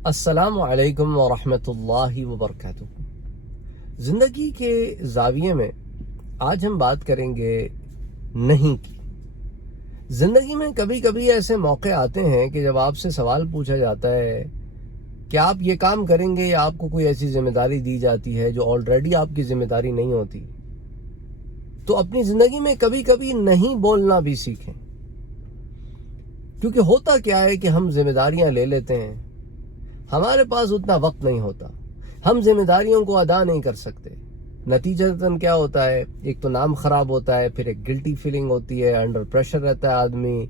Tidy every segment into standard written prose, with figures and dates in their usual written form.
السلام علیکم ورحمۃ اللہ وبرکاتہ۔ زندگی کے زاویے میں آج ہم بات کریں گے نہیں کی۔ زندگی میں کبھی کبھی ایسے موقع آتے ہیں کہ جب آپ سے سوال پوچھا جاتا ہے کہ آپ یہ کام کریں گے، یا آپ کو کوئی ایسی ذمہ داری دی جاتی ہے جو آلریڈی آپ کی ذمہ داری نہیں ہوتی، تو اپنی زندگی میں کبھی کبھی نہیں بولنا بھی سیکھیں۔ کیونکہ ہوتا کیا ہے کہ ہم ذمہ داریاں لے لیتے ہیں، ہمارے پاس اتنا وقت نہیں ہوتا، ہم ذمہ داریوں کو ادا نہیں کر سکتے۔ نتیجتاً کیا ہوتا ہے، ایک تو نام خراب ہوتا ہے، پھر ایک گلٹی فیلنگ ہوتی ہے، انڈر پریشر رہتا ہے آدمی،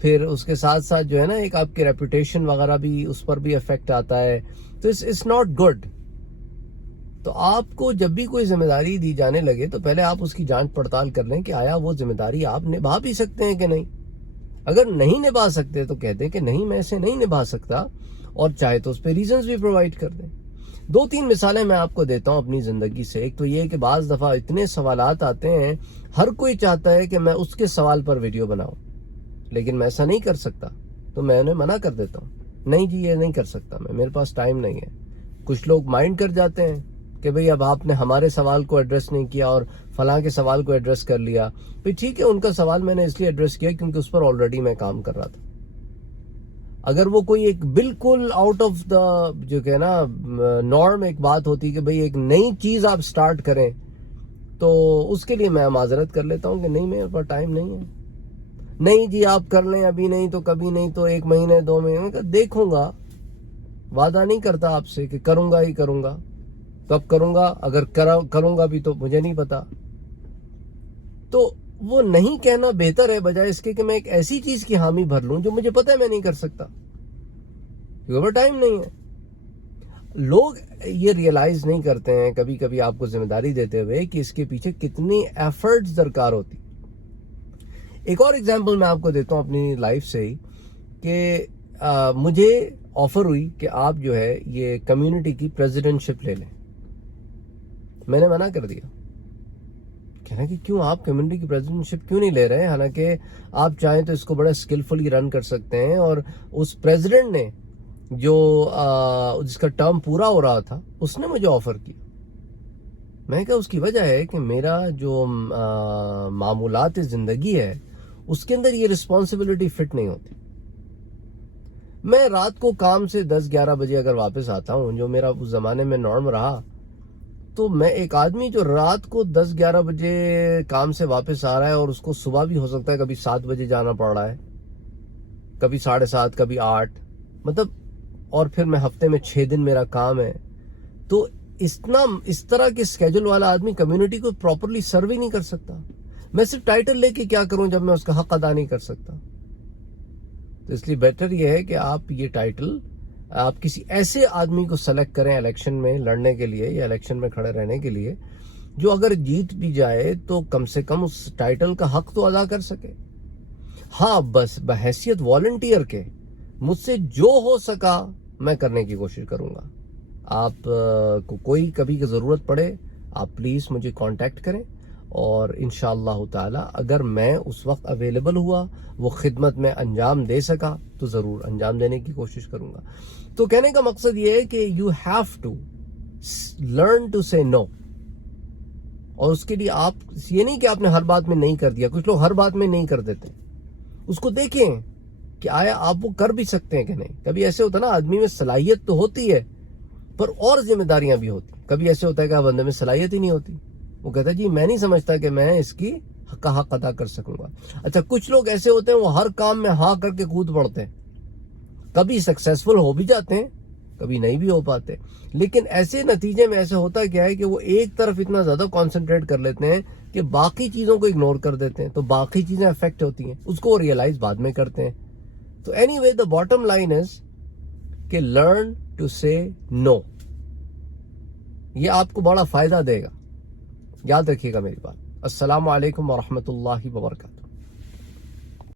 پھر اس کے ساتھ ساتھ جو ہے نا ایک آپ کی ریپوٹیشن وغیرہ بھی اس پر بھی افیکٹ آتا ہے، تو اٹس ناٹ گڈ۔ تو آپ کو جب بھی کوئی ذمہ داری دی جانے لگے تو پہلے آپ اس کی جانچ پڑتال کر لیں کہ آیا وہ ذمہ داری آپ نبھا بھی سکتے ہیں کہ نہیں۔ اگر نہیں نبھا سکتے تو کہہ دیں کہ نہیں، میں اسے نہیں نبھا سکتا، اور چاہے تو اس پہ ریزنز بھی پرووائڈ کر دیں۔ 2-3 مثالیں میں آپ کو دیتا ہوں اپنی زندگی سے۔ ایک تو یہ کہ بعض دفعہ اتنے سوالات آتے ہیں، ہر کوئی چاہتا ہے کہ میں اس کے سوال پر ویڈیو بناؤں، لیکن میں ایسا نہیں کر سکتا، تو میں انہیں منع کر دیتا ہوں، نہیں جی یہ نہیں کر سکتا میں، میرے پاس ٹائم نہیں ہے۔ کچھ لوگ مائنڈ کر جاتے ہیں کہ بھئی اب آپ نے ہمارے سوال کو ایڈریس نہیں کیا اور فلاں کے سوال کو ایڈریس کر لیا، پھر ٹھیک ہے، ان کا سوال میں نے اس لیے ایڈریس کیا کیونکہ اس پر آلریڈی میں کام کر رہا تھا۔ اگر وہ کوئی ایک بالکل آؤٹ آف دا جو کہ نا نارم ایک بات ہوتی کہ بھئی ایک نئی چیز آپ سٹارٹ کریں، تو اس کے لیے میں معذرت کر لیتا ہوں کہ نہیں، میرے پاس ٹائم نہیں ہے، نہیں جی آپ کر لیں، ابھی نہیں تو کبھی نہیں، تو 1 مہینے 2 مہینے دیکھوں گا، وعدہ نہیں کرتا آپ سے کہ کروں گا ہی کروں گا، کب کروں گا، اگر کروں گا بھی تو مجھے نہیں پتا۔ تو وہ نہیں کہنا بہتر ہے بجائے اس کے کہ میں ایک ایسی چیز کی حامی بھر لوں جو مجھے پتا ہے میں نہیں کر سکتا، کیونکہ ٹائم نہیں ہے۔ لوگ یہ ریئلائز نہیں کرتے ہیں کبھی کبھی آپ کو ذمہ داری دیتے ہوئے کہ اس کے پیچھے کتنی ایفرٹس درکار ہوتی۔ ایک اور ایگزامپل میں آپ کو دیتا ہوں اپنی لائف سے ہی، کہ مجھے آفر ہوئی کہ آپ جو ہے یہ کمیونٹی کی پریزیڈنٹ شپ لے لیں، میں نے منع کر دیا۔ کہنا کہ کیوں آپ کمیونٹی کی پریزیڈنٹ شپ کیوں نہیں لے رہے ہیں، حالانکہ آپ چاہیں تو اس کو بڑا اسکلفلی رن کر سکتے ہیں۔ اور اس پریزیڈنٹ نے جو جس کا ٹرم پورا ہو رہا تھا، اس نے مجھے آفر کیا۔ میں کہا اس کی وجہ ہے کہ میرا جو معمولات زندگی ہے اس کے اندر یہ رسپانسبلٹی فٹ نہیں ہوتی۔ میں رات کو کام سے 10-11 بجے اگر واپس آتا ہوں، جو میرا اس زمانے میں نارم رہا، تو میں ایک آدمی جو رات کو 10-11 بجے کام سے واپس آ رہا ہے اور اس کو صبح بھی ہو سکتا ہے کبھی 7 بجے جانا پڑ رہا ہے، کبھی 7:30، کبھی 8، مطلب، اور پھر میں ہفتے میں 6 دن میرا کام ہے، تو اس طرح کے اسکیجول والا آدمی کمیونٹی کو پراپرلی سرو ہی نہیں کر سکتا۔ میں صرف ٹائٹل لے کے کیا کروں جب میں اس کا حق ادا نہیں کر سکتا؟ تو اس لیے بیٹر یہ ہے کہ آپ یہ ٹائٹل آپ کسی ایسے آدمی کو سلیکٹ کریں الیکشن میں لڑنے کے لیے یا الیکشن میں کھڑے رہنے کے لیے، جو اگر جیت بھی جائے تو کم سے کم اس ٹائٹل کا حق تو ادا کر سکے۔ ہاں، بس بحیثیت والنٹیئر کے مجھ سے جو ہو سکا میں کرنے کی کوشش کروں گا۔ آپ کو کوئی کبھی کی ضرورت پڑے، آپ پلیز مجھے کانٹیکٹ کریں، اور انشاءاللہ تعالی اگر میں اس وقت اویلیبل ہوا، وہ خدمت میں انجام دے سکا، تو ضرور انجام دینے کی کوشش کروں گا۔ تو کہنے کا مقصد یہ ہے کہ you have to learn to say no, اور اس کے لیے آپ یہ نہیں کہ آپ نے ہر بات میں نہیں کر دیا۔ کچھ لوگ ہر بات میں نہیں کر دیتے، اس کو دیکھیں کہ آیا آپ وہ کر بھی سکتے ہیں کہ نہیں۔ کبھی ایسے ہوتا نا، آدمی میں صلاحیت تو ہوتی ہے پر اور ذمہ داریاں بھی ہوتی۔ کبھی ایسے ہوتا ہے کہ بندے میں صلاحیت ہی نہیں ہوتی، وہ کہتا ہے جی میں نہیں سمجھتا کہ میں اس کی حق ادا کر سکوں گا۔ اچھا، کچھ لوگ ایسے ہوتے ہیں وہ ہر کام میں ہاں کر کے کود پڑتے ہیں، کبھی سکسیسفل ہو بھی جاتے ہیں، کبھی نہیں بھی ہو پاتے، لیکن ایسے نتیجے میں ایسے ہوتا کیا ہے کہ وہ ایک طرف اتنا زیادہ کانسنٹریٹ کر لیتے ہیں کہ باقی چیزوں کو اگنور کر دیتے ہیں، تو باقی چیزیں افیکٹ ہوتی ہیں، اس کو ریئلائز بعد میں کرتے ہیں۔ تو any way, the bottom line is کہ لرن ٹو سے نو۔ یہ آپ کو بڑا فائدہ دے گا، یاد رکھیے گا میری بات۔ السلام علیکم ورحمۃ اللہ وبرکاتہ۔